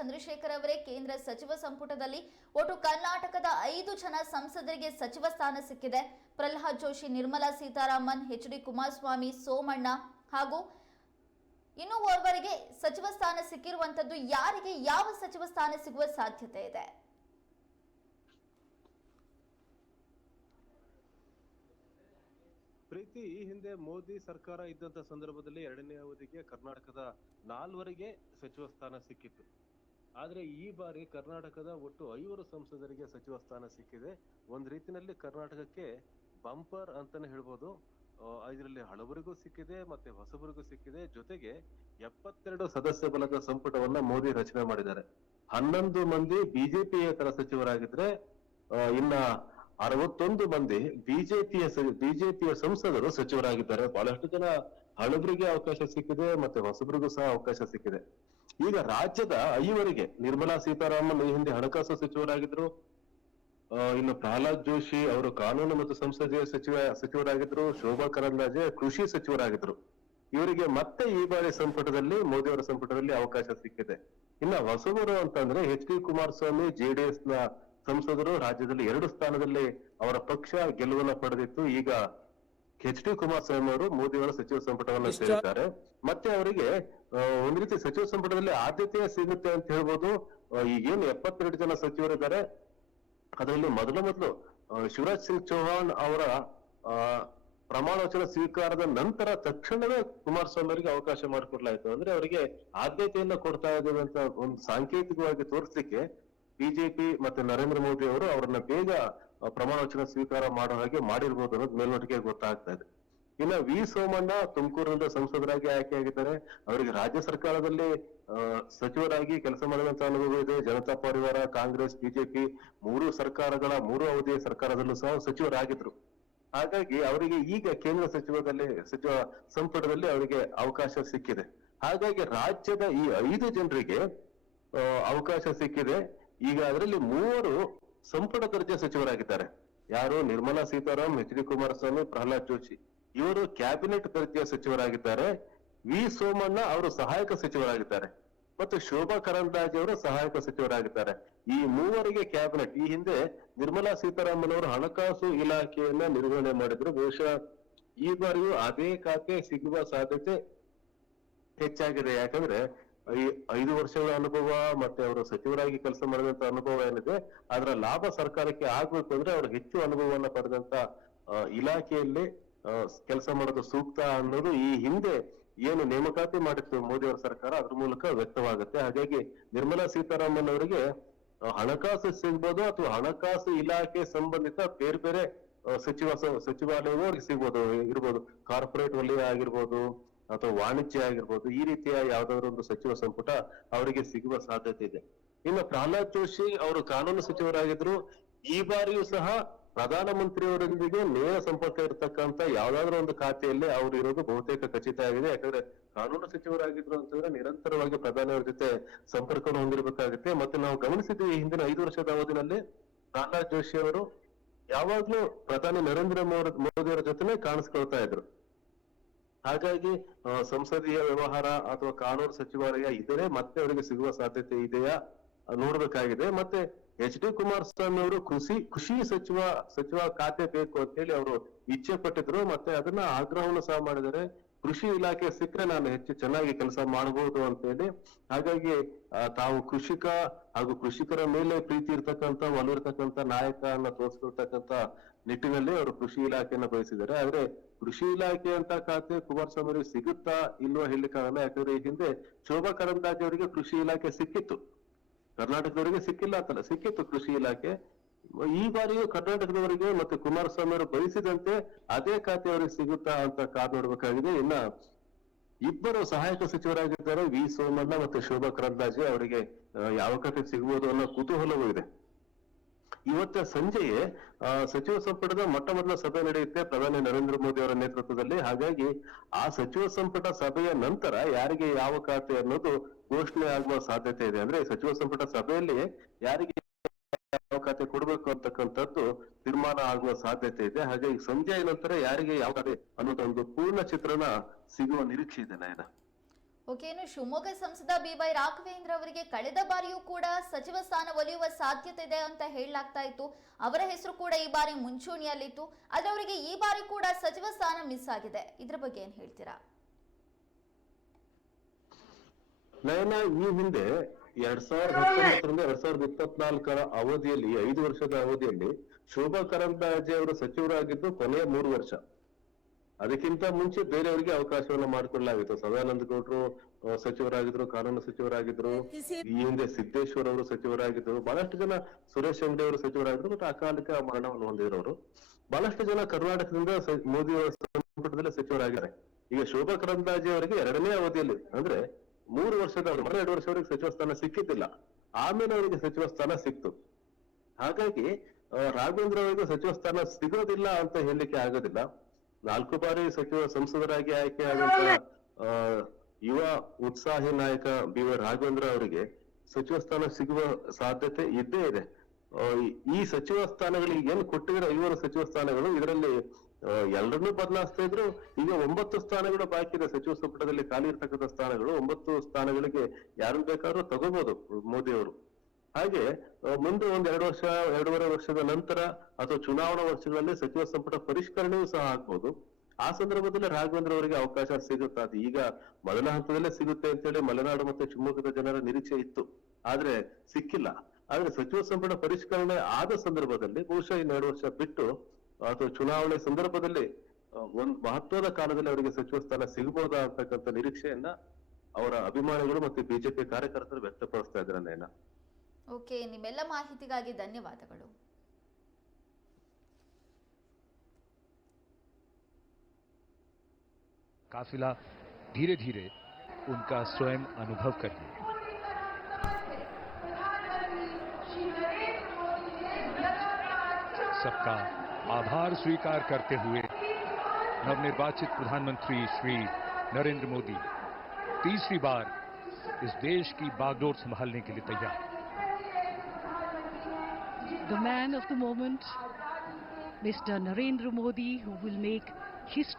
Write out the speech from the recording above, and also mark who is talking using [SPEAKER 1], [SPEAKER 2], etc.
[SPEAKER 1] ಚಂದ್ರಶೇಖರ್ ಅವರೇ ಕೇಂದ್ರ ಸಚಿವ ಸಂಪುಟದಲ್ಲಿ ಒಟ್ಟು ಕರ್ನಾಟಕದ ಐದು ಜನ ಸಂಸದರಿಗೆ ಸಚಿವ ಸ್ಥಾನ ಸಿಕ್ಕಿದೆ. ಪ್ರಹ್ಲಾದ್ ಜೋಶಿ, ನಿರ್ಮಲಾ ಸೀತಾರಾಮನ್, ಎಚ್ ಡಿ ಕುಮಾರಸ್ವಾಮಿ, ಸೋಮಣ್ಣ ಹಾಗೂ ಇನ್ನು ಓರ್ವರಿಗೆ ಸಚಿವ ಸ್ಥಾನ ಸಿಕ್ಕಿರುವಂತದ್ದು ಯಾರಿಗೆ ಯಾವ ಸಚಿವ ಸ್ಥಾನ ಸಿಗುವ ಸಾಧ್ಯತೆ ಇದೆ?
[SPEAKER 2] ಪ್ರೀತಿ, ಈ ಹಿಂದೆ ಮೋದಿ ಸರ್ಕಾರ ಇದ್ದಂತ ಸಂದರ್ಭದಲ್ಲಿ ಎರಡನೇ ಅವಧಿಗೆ ಕರ್ನಾಟಕದ ನಾಲ್ವರಿಗೆ ಸಚಿವ ಸ್ಥಾನ ಸಿಕ್ಕಿತ್ತು. ಆದ್ರೆ ಈ ಬಾರಿ ಕರ್ನಾಟಕದ ಒಟ್ಟು ಐವರು ಸಂಸದರಿಗೆ ಸಚಿವ ಸ್ಥಾನ ಸಿಕ್ಕಿದೆ. ಒಂದ್ ರೀತಿನಲ್ಲಿ ಕರ್ನಾಟಕಕ್ಕೆ ಬಂಪರ್ ಅಂತಾನೆ ಹೇಳ್ಬೋದು. ಇದರಲ್ಲಿ ಹಳಬರಿಗೂ ಸಿಕ್ಕಿದೆ ಮತ್ತೆ ಹೊಸಬರಿಗೂ ಸಿಕ್ಕಿದೆ. ಜೊತೆಗೆ ಎಪ್ಪತ್ತೆರಡು ಸದಸ್ಯ ಬಲದ ಸಂಪುಟವನ್ನ ಮೋದಿ ರಚನೆ ಮಾಡಿದ್ದಾರೆ. ಹನ್ನೊಂದು ಮಂದಿ ಬಿಜೆಪಿಯೇತರ ಸಚಿವರಾಗಿದ್ರೆ ಆ, ಇನ್ನ ಅರವತ್ತೊಂದು ಮಂದಿ ಬಿಜೆಪಿಯ ಬಿಜೆಪಿಯ ಸಂಸದರು ಸಚಿವರಾಗಿದ್ದಾರೆ. ಬಹಳಷ್ಟು ಜನ ಹಳಬರಿಗೆ ಅವಕಾಶ ಸಿಕ್ಕಿದೆ ಮತ್ತೆ ಹೊಸಬರಿಗೂ ಸಹ ಅವಕಾಶ ಸಿಕ್ಕಿದೆ. ಈಗ ರಾಜ್ಯದ ಐವರಿಗೆ ನಿರ್ಮಲಾ ಸೀತಾರಾಮನ್ ಈ ಹಿಂದೆ ಹಣಕಾಸು ಸಚಿವರಾಗಿದ್ರು. ಇನ್ನು ಪ್ರಹ್ಲಾದ್ ಜೋಶಿ ಅವರು ಕಾನೂನು ಮತ್ತು ಸಂಸದೀಯ ಸಚಿವ, ಸಚಿವರಾಗಿದ್ರು. ಶೋಭಾ ಕರಂದ್ಲಾಜೆ ಕೃಷಿ ಸಚಿವರಾಗಿದ್ರು. ಇವರಿಗೆ ಮತ್ತೆ ಈ ಬಾರಿ ಸಂಪುಟದಲ್ಲಿ ಮೋದಿ ಅವರ ಸಂಪುಟದಲ್ಲಿ ಅವಕಾಶ ಸಿಕ್ಕಿದೆ. ಇನ್ನ ಹೊಸಬರು ಅಂತಂದ್ರೆ ಎಚ್ ಡಿ ಕುಮಾರಸ್ವಾಮಿ ಜೆಡಿಎಸ್ನ ಸಂಸದರು, ರಾಜ್ಯದಲ್ಲಿ ಎರಡು ಸ್ಥಾನದಲ್ಲಿ ಅವರ ಪಕ್ಷ ಗೆಲುವನ್ನ ಪಡೆದಿತ್ತು. ಈಗ ಎಚ್ ಡಿ ಕುಮಾರಸ್ವಾಮಿ ಅವರು ಮೋದಿ ಅವರ ಸಚಿವ ಸಂಪುಟವನ್ನ ಸೇರಿದ್ದಾರೆ. ಮತ್ತೆ ಅವರಿಗೆ ಒಂದು ರೀತಿ ಸಚಿವ ಸಂಪುಟದಲ್ಲಿ ಆದ್ಯತೆ ಸಿಗುತ್ತೆ ಅಂತ ಹೇಳ್ಬೋದು. ಈಗೇನು ಎಪ್ಪತ್ತೆರಡು ಜನ ಸಚಿವರಿದ್ದಾರೆ. ಅದರಲ್ಲಿ ಮೊದಲ ಮೊದಲು ಶಿವರಾಜ್ ಸಿಂಗ್ ಚೌಹಾಣ್ ಅವರ ಪ್ರಮಾಣ ವಚನ ಸ್ವೀಕಾರದ ನಂತರ ತಕ್ಷಣವೇ ಕುಮಾರಸ್ವಾಮಿ ಅವರಿಗೆ ಅವಕಾಶ ಮಾಡಿಕೊಡ್ಲಾಯ್ತು. ಅಂದ್ರೆ ಅವರಿಗೆ ಆದ್ಯತೆಯನ್ನ ಕೊಡ್ತಾ ಇದ್ದೇವೆ ಅಂತ ಒಂದು ಸಾಂಕೇತಿಕವಾಗಿ ತೋರಿಸ್ಲಿಕ್ಕೆ ಬಿಜೆಪಿ ಮತ್ತೆ ನರೇಂದ್ರ ಮೋದಿ ಅವರು ಅವರನ್ನ ಬೇಗ ಪ್ರಮಾಣ ವಚನ ಸ್ವೀಕಾರ ಮಾಡೋ ಹಾಗೆ ಮಾಡಿರ್ಬೋದು ಅನ್ನೋದು ಮೇಲ್ನೋಟಕ್ಕೆ ಗೊತ್ತಾಗ್ತಾ ಇದೆ. ಇನ್ನ ವಿ ಸೋಮಣ್ಣ ತುಮಕೂರಿನಿಂದ ಸಂಸದರಾಗಿ ಆಯ್ಕೆ ಆಗಿದ್ದಾರೆ. ಅವರಿಗೆ ರಾಜ್ಯ ಸರ್ಕಾರದಲ್ಲಿ ಸಚಿವರಾಗಿ ಕೆಲಸ ಮಾಡಿದಂತ ಅನುಭವ ಇದೆ. ಜನತಾ ಪರಿವಾರ, ಕಾಂಗ್ರೆಸ್, ಬಿಜೆಪಿ ಮೂರು ಸರ್ಕಾರಗಳ, ಮೂರು ಅವಧಿಯ ಸರ್ಕಾರದಲ್ಲೂ ಸಹ ಸಚಿವರಾಗಿದ್ರು. ಹಾಗಾಗಿ ಅವರಿಗೆ ಈಗ ಕೇಂದ್ರ ಸಚಿವದಲ್ಲಿ ಸಚಿವ ಸಂಪುಟದಲ್ಲಿ ಅವರಿಗೆ ಅವಕಾಶ ಸಿಕ್ಕಿದೆ. ಹಾಗಾಗಿ ರಾಜ್ಯದ ಈ ಐದು ಜನರಿಗೆ ಅವಕಾಶ ಸಿಕ್ಕಿದೆ. ಈಗ ಅದರಲ್ಲಿ ಮೂವರು ಸಂಪುಟ ದರ್ಜೆ ಸಚಿವರಾಗಿದ್ದಾರೆ. ಯಾರು ನಿರ್ಮಲಾ ಸೀತಾರಾಮ್, ಎಚ್ ಡಿ ಕುಮಾರಸ್ವಾಮಿ, ಪ್ರಹ್ಲಾದ್ ಜೋಶಿ. ಇವರು ಕ್ಯಾಬಿನೆಟ್ ದರ್ಜೆಯ ಸಚಿವರಾಗಿದ್ದಾರೆ. ವಿ ಸೋಮಣ್ಣ ಅವರು ಸಹಾಯಕ ಸಚಿವರಾಗಿದ್ದಾರೆ. ಮತ್ತು ಶೋಭಾ ಕರಂದ್ಲಾಜೆ ಅವರು ಸಹಾಯಕ ಸಚಿವರಾಗಿದ್ದಾರೆ. ಈ ಮೂವರಿಗೆ ಕ್ಯಾಬಿನೆಟ್. ಈ ಹಿಂದೆ ನಿರ್ಮಲಾ ಸೀತಾರಾಮನ್ ಅವರು ಹಣಕಾಸು ಇಲಾಖೆಯನ್ನ ನಿರ್ವಹಣೆ ಮಾಡಿದ್ರು. ಬಹುಶಃ ಈ ಬಾರಿಯೂ ಅದೇ ಖಾತೆ ಸಿಗುವ ಸಾಧ್ಯತೆ ಹೆಚ್ಚಾಗಿದೆ. ಯಾಕಂದ್ರೆ ಐದು ವರ್ಷಗಳ ಅನುಭವ ಮತ್ತೆ ಅವರು ಸಚಿವರಾಗಿ ಕೆಲಸ ಮಾಡಿದಂತ ಅನುಭವ ಏನಿದೆ, ಅದರ ಲಾಭ ಸರ್ಕಾರಕ್ಕೆ ಆಗ್ಬೇಕು ಅಂದ್ರೆ ಅವರು ಹೆಚ್ಚು ಅನುಭವವನ್ನ ಪಡೆದಂತ ಇಲಾಖೆಯಲ್ಲಿ ಕೆಲಸ ಮಾಡೋದು ಸೂಕ್ತ ಅನ್ನೋದು ಈ ಹಿಂದೆ ಏನು ನೇಮಕಾತಿ ಮಾಡಿತ್ತು ಮೋದಿ ಅವರ ಸರ್ಕಾರ, ಅದ್ರ ಮೂಲಕ ವ್ಯಕ್ತವಾಗುತ್ತೆ. ಹಾಗಾಗಿ ನಿರ್ಮಲಾ ಸೀತಾರಾಮನ್ ಅವರಿಗೆ ಹಣಕಾಸು ಸಿಗ್ಬೋದು ಅಥವಾ ಹಣಕಾಸು ಇಲಾಖೆ ಸಂಬಂಧಿತ ಬೇರೆ ಬೇರೆ ಸಚಿವ ಸಚಿವಾಲಯವೂ ಅವ್ರಿಗೆ ಸಿಗ್ಬೋದು, ಇರ್ಬೋದು. ಕಾರ್ಪೊರೇಟ್ ವಲಯ ಆಗಿರ್ಬೋದು ಅಥವಾ ವಾಣಿಜ್ಯ ಆಗಿರ್ಬೋದು, ಈ ರೀತಿಯ ಯಾವ್ದಾದ್ರು ಒಂದು ಸಚಿವ ಸಂಪುಟ ಅವರಿಗೆ ಸಿಗುವ ಸಾಧ್ಯತೆ ಇದೆ. ಇನ್ನು ಪ್ರಹ್ಲಾದ್ ಜೋಶಿ ಅವರು ಕಾನೂನು ಸಚಿವರಾಗಿದ್ರು, ಈ ಬಾರಿಯೂ ಸಹ ಪ್ರಧಾನಮಂತ್ರಿಯವರೊಂದಿಗೆ ನೇರ ಸಂಪರ್ಕ ಇರತಕ್ಕಂತ ಯಾವ್ದಾದ್ರು ಒಂದು ಖಾತೆಯಲ್ಲಿ ಅವರು ಇರೋದು ಬಹುತೇಕ ಖಚಿತ ಆಗಿದೆ. ಯಾಕಂದ್ರೆ ಕಾನೂನು ಸಚಿವರಾಗಿದ್ರು ಅಂತಂದ್ರೆ ನಿರಂತರವಾಗಿ ಪ್ರಧಾನಿಯವರ ಜೊತೆ ಸಂಪರ್ಕವನ್ನು ಹೊಂದಿರಬೇಕಾಗುತ್ತೆ. ಮತ್ತೆ ನಾವು ಗಮನಿಸಿದ್ವಿ ಹಿಂದಿನ ಐದು ವರ್ಷದ ಅವಧಿನಲ್ಲಿ ಪ್ರಹ್ಲಾದ್ ಜೋಶಿ ಅವರು ಯಾವಾಗ್ಲೂ ಪ್ರಧಾನಿ ನರೇಂದ್ರ ಮೋದಿ ಅವರ ಜೊತೆನೆ ಕಾಣಿಸ್ಕೊಳ್ತಾ ಇದ್ರು. ಹಾಗಾಗಿ ಸಂಸದೀಯ ವ್ಯವಹಾರ ಅಥವಾ ಕಾನೂನು ಸಚಿವಾಲಯ ಇದ್ರೆ ಮತ್ತೆ ಅವರಿಗೆ ಸಿಗುವ ಸಾಧ್ಯತೆ ಇದೆಯಾ? ನೋಡಬೇಕಾಗಿದೆ. ಮತ್ತೆ ಎಚ್ ಡಿ ಕುಮಾರಸ್ವಾಮಿ ಅವರು ಕೃಷಿ ಕೃಷಿ ಸಚಿವ ಸಚಿವ ಖಾತೆ ಬೇಕು ಅಂತ ಹೇಳಿ ಅವರು ಇಚ್ಛೆ ಪಟ್ಟಿದ್ರು. ಮತ್ತೆ ಅದನ್ನ ಆಗ್ರಹವನ್ನು ಸಹ ಮಾಡಿದರೆ ಕೃಷಿ ಇಲಾಖೆ ಸಿಕ್ಕರೆ ನಾನು ಹೆಚ್ಚು ಚೆನ್ನಾಗಿ ಕೆಲಸ ಮಾಡಬಹುದು ಅಂತ ಹೇಳಿ. ಹಾಗಾಗಿ ತಾವು ಕೃಷಿಕ ಹಾಗೂ ಕೃಷಿಕರ ಮೇಲೆ ಪ್ರೀತಿ ಒಲವಿರ್ತಕ್ಕಂತ ನಾಯಕ ಅನ್ನ ತೋರಿಸ್ಕೊಳ್ತಕ್ಕಂತ ನಿಟ್ಟಿನಲ್ಲಿ ಅವರು ಕೃಷಿ ಇಲಾಖೆಯನ್ನ ಬಯಸಿದ್ದಾರೆ. ಆದ್ರೆ ಕೃಷಿ ಇಲಾಖೆ ಅಂತ ಖಾತೆ ಕುಮಾರಸ್ವಾಮಿ ಅವರಿಗೆ ಸಿಗುತ್ತಾ ಇಲ್ವಾ ಹೇಳಲಿಕ್ಕಾಗಲ್ಲ ಯಾಕಂದ್ರೆ ಈ ಹಿಂದೆ ಶೋಭಾ ಕರಂದ್ಲಾಜೆ ಅವರಿಗೆ ಕೃಷಿ ಇಲಾಖೆ ಸಿಕ್ಕಿತ್ತು. ಕರ್ನಾಟಕದವರಿಗೆ ಸಿಕ್ಕಿಲ್ಲ ಅಂತಲ್ಲ, ಸಿಕ್ಕಿತ್ತು ಕೃಷಿ ಇಲಾಖೆ. ಈ ಬಾರಿಯೂ ಕರ್ನಾಟಕದವರಿಗೆ ಮತ್ತೆ ಕುಮಾರಸ್ವಾಮಿ ಅವರು ಬಯಸಿದಂತೆ ಅದೇ ಖಾತೆ ಅವರಿಗೆ ಸಿಗುತ್ತಾ ಅಂತ ಕಾದು ನೋಡ್ಬೇಕಾಗಿದೆ. ಇನ್ನ ಇಬ್ಬರು ಸಹಾಯಕ ಸಚಿವರಾಗಿದ್ದಾರೆ, ವಿ ಸೋಮಣ್ಣ ಮತ್ತೆ ಶೋಭಾ ಕರಂದ್ಲಾಜೆ ಅವರಿಗೆ ಯಾವ ಖಾತೆ ಸಿಗಬಹುದು ಅನ್ನೋ ಕುತೂಹಲವೂ ಇದೆ. ಇವತ್ತ ಸಂಜೆಯೇ ಸಚಿವ ಸಂಪುಟದ ಮೊಟ್ಟ ಮೊದಲ ಸಭೆ ನಡೆಯುತ್ತೆ ಪ್ರಧಾನಿ ನರೇಂದ್ರ ಮೋದಿ ಅವರ ನೇತೃತ್ವದಲ್ಲಿ. ಹಾಗಾಗಿ ಆ ಸಚಿವ ಸಂಪುಟ ಸಭೆಯ ನಂತರ ಯಾರಿಗೆ ಯಾವ ಖಾತೆ ಅನ್ನೋದು ಘೋಷಣೆ ಆಗುವ ಸಾಧ್ಯತೆ ಇದೆ. ಅಂದ್ರೆ ಸಚಿವ ಸಂಪುಟ ಸಭೆಯಲ್ಲಿ ಯಾರಿಗೆ ಯಾವ ಖಾತೆ ಕೊಡಬೇಕು ಅಂತಕ್ಕಂಥದ್ದು ತೀರ್ಮಾನ ಆಗುವ ಸಾಧ್ಯತೆ ಇದೆ. ಹಾಗಾಗಿ ಸಂಜೆಯ ನಂತರ ಯಾರಿಗೆ ಯಾವ ಖಾತೆ ಅನ್ನೋದೊಂದು ಪೂರ್ಣ ಚಿತ್ರಣ ಸಿಗುವ ನಿರೀಕ್ಷೆ ಇದೆ ನಾಯನ.
[SPEAKER 1] ಓಕೆ, ಇನ್ನು ಶಿವಮೊಗ್ಗ ಸಂಸದ ಬಿ ವೈ ರಾಘವೇಂದ್ರ ಅವರಿಗೆ ಕಳೆದ ಬಾರಿಯೂ ಕೂಡ ಸಚಿವ ಸ್ಥಾನ ಒಲಿಯುವ ಸಾಧ್ಯತೆ ಇದೆ ಅಂತ ಹೇಳಲಾಗ್ತಾ ಇತ್ತು. ಅವರ ಹೆಸರು ಕೂಡ ಈ ಬಾರಿ ಮುಂಚೂಣಿಯಲ್ಲಿತ್ತು. ಆದ್ರೆ ಅವರಿಗೆ ಈ ಬಾರಿ ಕೂಡ ಸಚಿವ ಸ್ಥಾನ ಮಿಸ್ ಆಗಿದೆ. ಇದ್ರ ಬಗ್ಗೆ ಏನ್ ಹೇಳ್ತೀರಾ?
[SPEAKER 2] ನಯನ, ಈ ಹಿಂದೆ ಎರಡ್ ಸಾವಿರದ ಹತ್ತೊಂಬತ್ತರಿಂದ ಎರಡ್ ಸಾವಿರದ ಇಪ್ಪತ್ನಾಲ್ಕರ ಅವಧಿಯಲ್ಲಿ, ಐದು ವರ್ಷದ ಅವಧಿಯಲ್ಲಿ ಶೋಭಾ ಕರಂದ್ಲಾಜೆ ಅವರು ಸಚಿವರಾಗಿದ್ದು ಕೊನೆಯ ಮೂರು ವರ್ಷ. ಅದಕ್ಕಿಂತ ಮುಂಚೆ ಬೇರೆಯವರಿಗೆ ಅವಕಾಶವನ್ನ ಮಾಡಿಕೊಡಲಾಗಿತ್ತು. ಸದಾನಂದ ಗೌಡ್ರು ಸಚಿವರಾಗಿದ್ರು ಕಾನೂನು ಸಚಿವರಾಗಿದ್ರು ಈ ಹಿಂದೆ ಸಿದ್ದೇಶ್ವರ್ ಅವರು ಸಚಿವರಾಗಿದ್ರು ಬಹಳಷ್ಟು ಜನ ಸುರೇಶ್ ಅಂಗಡಿ ಅವರು ಸಚಿವರಾಗಿದ್ರು ಮತ್ತೆ ಅಕಾಲಿಕ ಮರಣವನ್ನು ಹೊಂದಿರೋರು. ಬಹಳಷ್ಟು ಜನ ಕರ್ನಾಟಕದಿಂದ ಮೋದಿ ಅವರ ಸಂಪುಟದಲ್ಲಿ ಸಚಿವರಾಗಿದ್ದಾರೆ. ಈಗ ಶೋಭಾ ಕರಂದಾಜೆ ಅವರಿಗೆ ಎರಡನೇ ಅವಧಿಯಲ್ಲಿ ಅಂದ್ರೆ ಮೂರು ವರ್ಷದ ಮೊದಲ ಎರಡು ವರ್ಷವರೆಗೆ ಸಚಿವ ಸ್ಥಾನ ಸಿಕ್ಕಿದ್ದಿಲ್ಲ. ಆಮೇಲೆ ಅವರಿಗೆ ಸಚಿವ ಸ್ಥಾನ ಸಿಕ್ತು. ಹಾಗಾಗಿ ರಾಘವೇಂದ್ರ ಅವರಿಗೆ ಸಚಿವ ಸ್ಥಾನ ಸಿಗೋದಿಲ್ಲ ಅಂತ ಹೇಳಲಿಕ್ಕೆ ಆಗೋದಿಲ್ಲ. ನಾಲ್ಕು ಬಾರಿ ಸಚಿವ ಸಂಸದರಾಗಿ ಆಯ್ಕೆಯಾದಂತ ಆ, ಯುವ ಉತ್ಸಾಹಿ ನಾಯಕ ಬಿ ವೈ ರಾಘವೇಂದ್ರ ಅವರಿಗೆ ಸಚಿವ ಸ್ಥಾನ ಸಿಗುವ ಸಾಧ್ಯತೆ ಇದ್ದೇ ಇದೆ. ಈ- ಸಚಿವ ಸ್ಥಾನಗಳಿಗೆ ಏನು ಕೊಟ್ಟಿದ್ರೆ ಐವರು ಸಚಿವ ಸ್ಥಾನಗಳು ಇದರಲ್ಲಿ ಎಲ್ಲರನ್ನೂ ಬದಲಾಯಿಸ್ತಾ ಇದ್ರು. ಈಗ ಒಂಬತ್ತು ಸ್ಥಾನಗಳು ಬಾಕಿ ಇದೆ. ಸಚಿವ ಸಂಪುಟದಲ್ಲಿ ಖಾಲಿ ಇರ್ತಕ್ಕಂಥ ಸ್ಥಾನಗಳು ಒಂಬತ್ತು ಸ್ಥಾನಗಳಿಗೆ ಯಾರು ಬೇಕಾದ್ರೂ ತಗೋಬಹುದು ಮೋದಿ ಅವರು ಹಾಗೆ ಮುಂದೆ ಒಂದು ಎರಡು ವರ್ಷ, ಎರಡೂವರೆ ವರ್ಷದ ನಂತರ ಅಥವಾ ಚುನಾವಣಾ ವರ್ಷಗಳಲ್ಲಿ ಸಚಿವ ಸಂಪುಟ ಪರಿಷ್ಕರಣೆಯೂ ಸಹ ಆಗ್ಬಹುದು ಆ ಸಂದರ್ಭದಲ್ಲಿ ರಾಘವೇಂದ್ರ ಅವರಿಗೆ ಅವಕಾಶ ಸಿಗುತ್ತಾ? ಅದು ಈಗ ಮೊದಲ ಹಂತದಲ್ಲೇ ಸಿಗುತ್ತೆ ಅಂತ ಹೇಳಿ ಮಲೆನಾಡು ಮತ್ತು ಶಿವಮೊಗ್ಗದ ಜನರ ನಿರೀಕ್ಷೆ ಇತ್ತು. ಆದ್ರೆ ಸಿಕ್ಕಿಲ್ಲ. ಆದ್ರೆ ಸಚಿವ ಸಂಪುಟ ಪರಿಷ್ಕರಣೆ ಆದ ಸಂದರ್ಭದಲ್ಲಿ, ಬಹುಶಃ ಇನ್ನೆರಡು ವರ್ಷ ಬಿಟ್ಟು ಅಥವಾ ಚುನಾವಣೆ ಸಂದರ್ಭದಲ್ಲಿ ಒಂದ್ ಮಹತ್ವದ ಕಾಲದಲ್ಲಿ ಅವರಿಗೆ ಸಚಿವ ಸ್ಥಾನ ಸಿಗಬಹುದಾ ಅಂತಕ್ಕಂಥ ನಿರೀಕ್ಷೆಯನ್ನ ಅವರ ಅಭಿಮಾನಿಗಳು ಮತ್ತು ಬಿಜೆಪಿ ಕಾರ್ಯಕರ್ತರು ವ್ಯಕ್ತಪಡಿಸ್ತಾ ಇದ್ದಾರೆ ನಯನ
[SPEAKER 1] ಓಕೆ ನಿಮ್ಮೆಲ್ಲ ಮಾಹಿತಿಗಾಗಿ ಧನ್ಯವಾದಗಳು
[SPEAKER 3] काफिला धीरे धीरे उनका स्वयं अनुभव करिए सबका आभार स्वीकार करते हुए नवनिर्वाचित प्रधानमंत्री श्री नरेंद्र मोदी तीसरी बार इस देश की बागडोर संभालने के लिए तैयार
[SPEAKER 4] the man of the moment, Mr. Narendra Modi, who will make history.